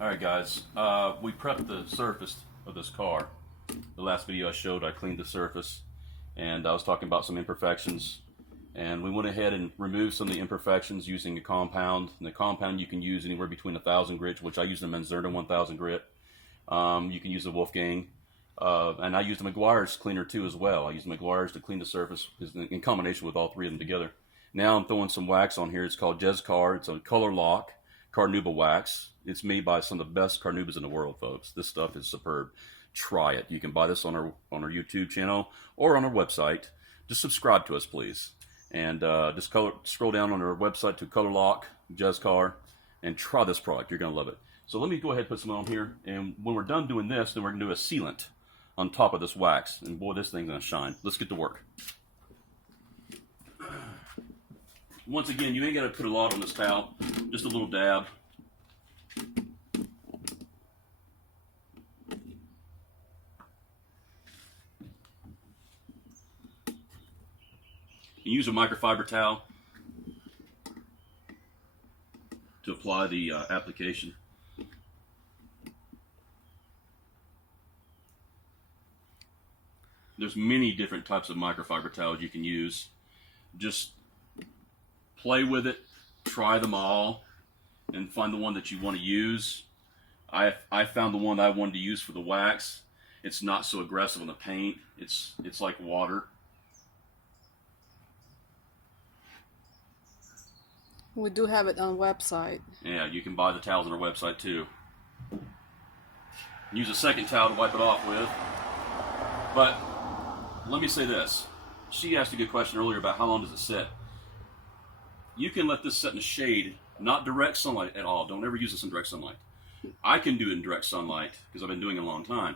Alright guys, we prepped the surface of this car. The last video I showed, I cleaned the surface and I was talking about some imperfections, and we went ahead and removed some of the imperfections using a compound. And the compound you can use anywhere between 1,000 grit, which I use the Manzerta 1000 grit. You can use the Wolfgang, and I used the Meguiar's cleaner too as well. I used the Meguiar's to clean the surface in combination with all three of them together. Now I'm throwing some wax on here. It's called Jescar. It's a color lock Carnauba wax. It's made by some of the best Carnaubas in the world, folks. This stuff is superb. Try it. You can buy this on our YouTube channel or on our website. Just subscribe to us, please. And just scroll down on our website to Color Lock Jescar and try this product. You're going to love it. So let me go ahead and put some on here. And when we're done doing this, then we're going to do a sealant on top of this wax. And boy, this thing's going to shine. Let's get to work. Once again, you ain't got to put a lot on this towel. Just a little dab. You use a microfiber towel to apply the application. There's many different types of microfiber towels you can use. Just play with it, try them all, and find the one that you want to use. I found the one that I wanted to use for the wax. It's not so aggressive on the paint. It's like water. We do have it on the website. Yeah, you can buy the towels on our website too. Use a second towel to wipe it off with. But let me say this. She asked a good question earlier about how long does it sit. You can let this sit in the shade, not direct sunlight at all. Don't ever use this in direct sunlight. I can do it in direct sunlight because I've been doing it a long time.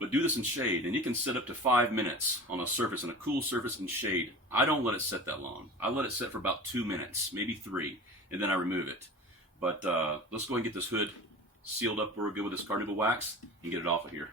But do this in shade, and you can sit up to 5 minutes on a surface, on a cool surface in shade. I don't let it sit that long. I let it sit for about 2 minutes, maybe 3, and then I remove it. But let's go and get this hood sealed up real good with this Carnauba wax and get it off of here.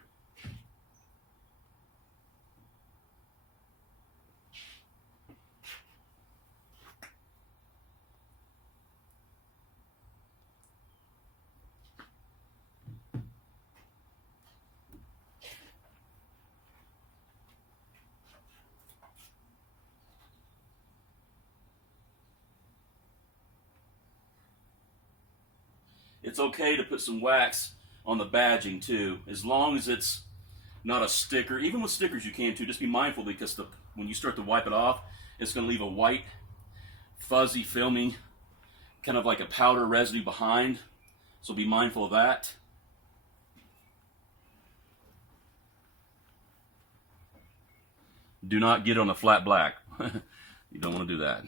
It's okay to put some wax on the badging too, as long as it's not a sticker. Even with stickers you can too. Just be mindful because when you start to wipe it off, it's going to leave a white, fuzzy, filmy, kind of like a powder residue behind. So be mindful of that. Do not get on a flat black. You don't want to do that.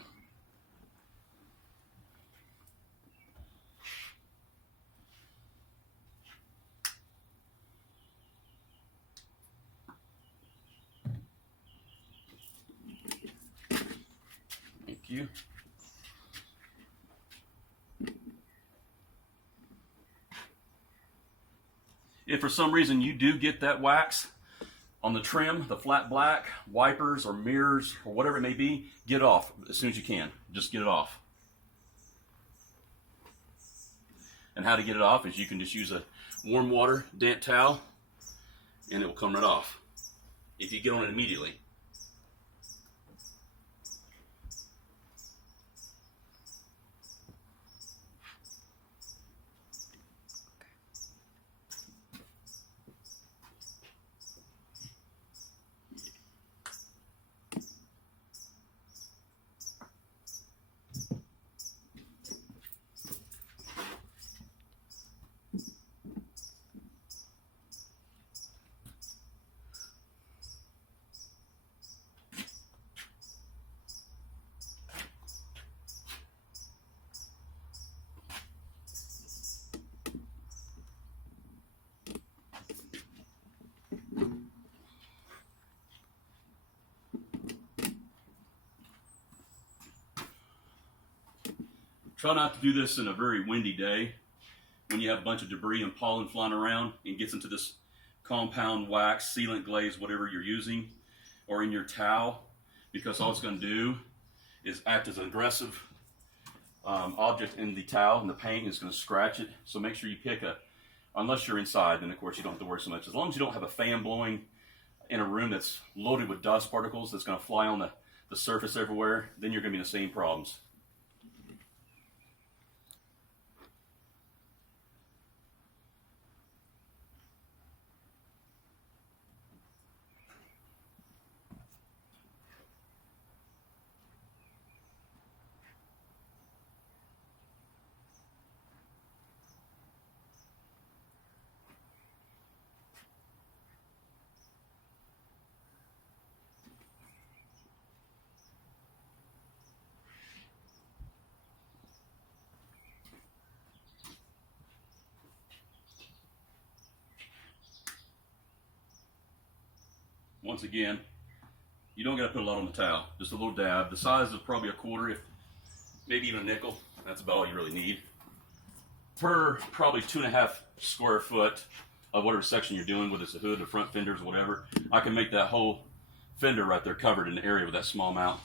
Thank you. If for some reason you do get that wax on the trim, the flat black, wipers or mirrors or whatever it may be, get it off as soon as you can. Just get it off. And how to get it off is you can just use a warm water damp towel and it will come right off if you get on it immediately. Try not to do this in a very windy day when you have a bunch of debris and pollen flying around and gets into this compound wax, sealant glaze, whatever you're using, or in your towel, because all it's going to do is act as an aggressive object in the towel, and the paint is going to scratch it. So make sure you pick Unless you're inside, then of course you don't have to worry so much. As long as you don't have a fan blowing in a room that's loaded with dust particles that's going to fly on the surface everywhere, then you're going to be in the same problems. Once again, you don't got to put a lot on the towel, just a little dab. The size is probably a quarter, if maybe even a nickel. That's about all you really need. Per probably 2.5 square foot of whatever section you're doing, whether it's the hood, the front fenders, or whatever, I can make that whole fender right there covered in the area with that small amount.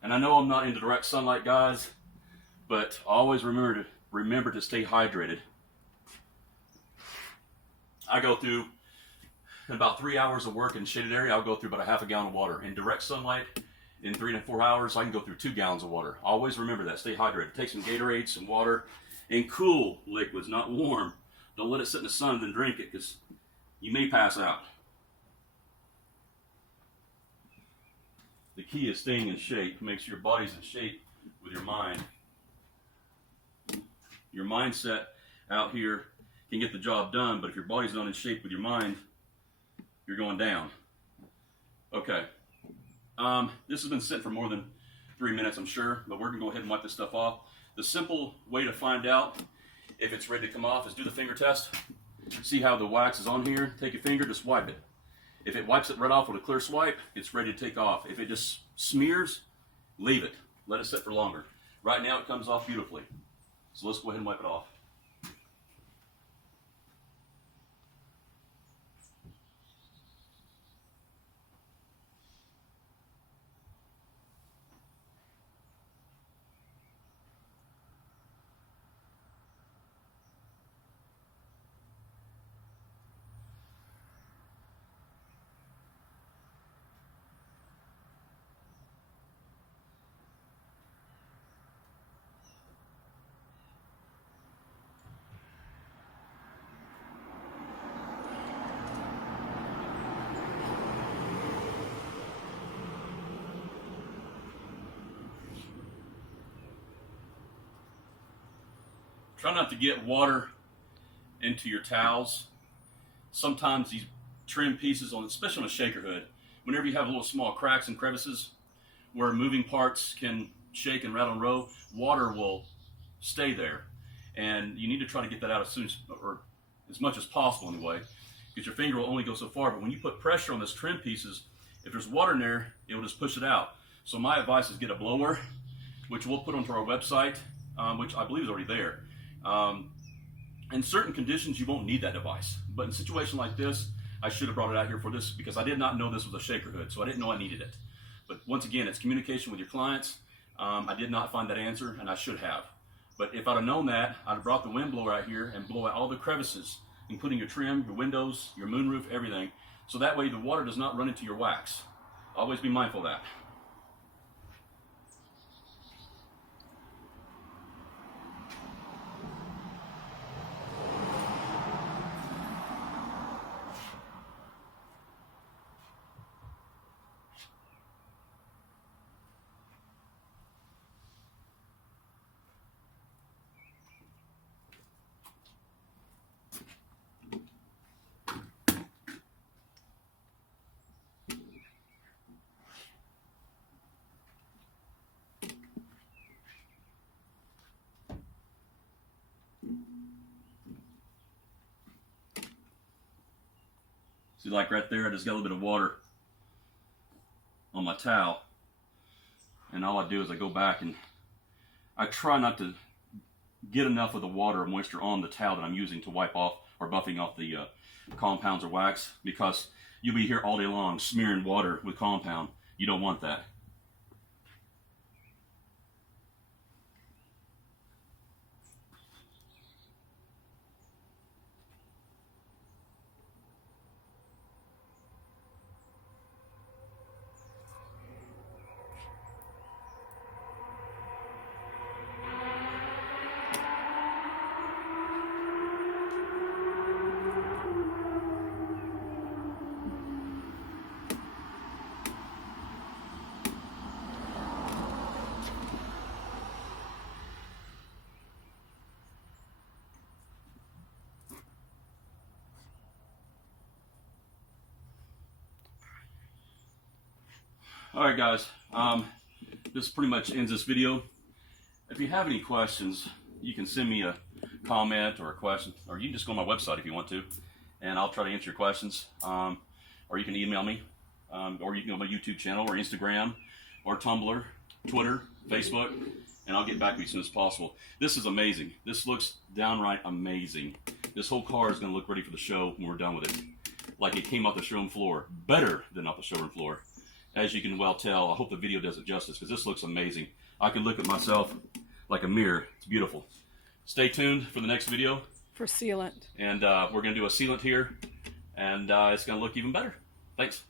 And I know I'm not into direct sunlight, guys, but always remember to stay hydrated. I go through, in about 3 hours of work in shaded area, I'll go through about a half a gallon of water. In direct sunlight, in 3 to 4 hours, I can go through 2 gallons of water. Always remember that. Stay hydrated. Take some Gatorade, some water, and cool liquids, not warm. Don't let it sit in the sun and then drink it, because you may pass out. The key is staying in shape. Make sure your body's in shape with your mind. Your mindset out here can get the job done, but if your body's not in shape with your mind, you're going down. Okay. This has been sitting for more than 3 minutes, I'm sure, but we're going to go ahead and wipe this stuff off. The simple way to find out if it's ready to come off is do the finger test. See how the wax is on here? Take your finger, just wipe it. If it wipes it right off with a clear swipe, it's ready to take off. If it just smears, leave it. Let it sit for longer. Right now it comes off beautifully. So let's go ahead and wipe it off. Try not to get water into your towels. Sometimes these trim pieces, especially on a shaker hood, whenever you have little small cracks and crevices where moving parts can shake and rattle and roll, water will stay there. And you need to try to get that out as soon as, or as much as possible anyway, because your finger will only go so far. But when you put pressure on those trim pieces, if there's water in there, it will just push it out. So my advice is get a blower, which we'll put onto our website, which I believe is already there. In certain conditions, you won't need that device. But in a situation like this, I should have brought it out here for this because I did not know this was a shaker hood, so I didn't know I needed it. But once again, it's communication with your clients. I did not find that answer, and I should have. But if I'd have known that, I'd have brought the wind blower out here and blow out all the crevices, including your trim, your windows, your moonroof, everything. So that way the water does not run into your wax. Always be mindful of that. See, like right there, I just got a little bit of water on my towel. And all I do is I go back and I try not to get enough of the water or moisture on the towel that I'm using to wipe off or buffing off the compounds or wax, because you'll be here all day long smearing water with compound. You don't want that. All right, guys. This pretty much ends this video. If you have any questions, you can send me a comment or a question, or you can just go on my website if you want to, and I'll try to answer your questions. Or you can email me, or you can go on my YouTube channel, or Instagram, or Tumblr, Twitter, Facebook, and I'll get back to you as soon as possible. This is amazing. This looks downright amazing. This whole car is going to look ready for the show when we're done with it. Like it came off the showroom floor. Better than off the showroom floor. As you can well tell, I hope the video does it justice because this looks amazing. I can look at myself like a mirror. It's beautiful. Stay tuned for the next video. For sealant. And we're going to do a sealant here, and it's going to look even better. Thanks.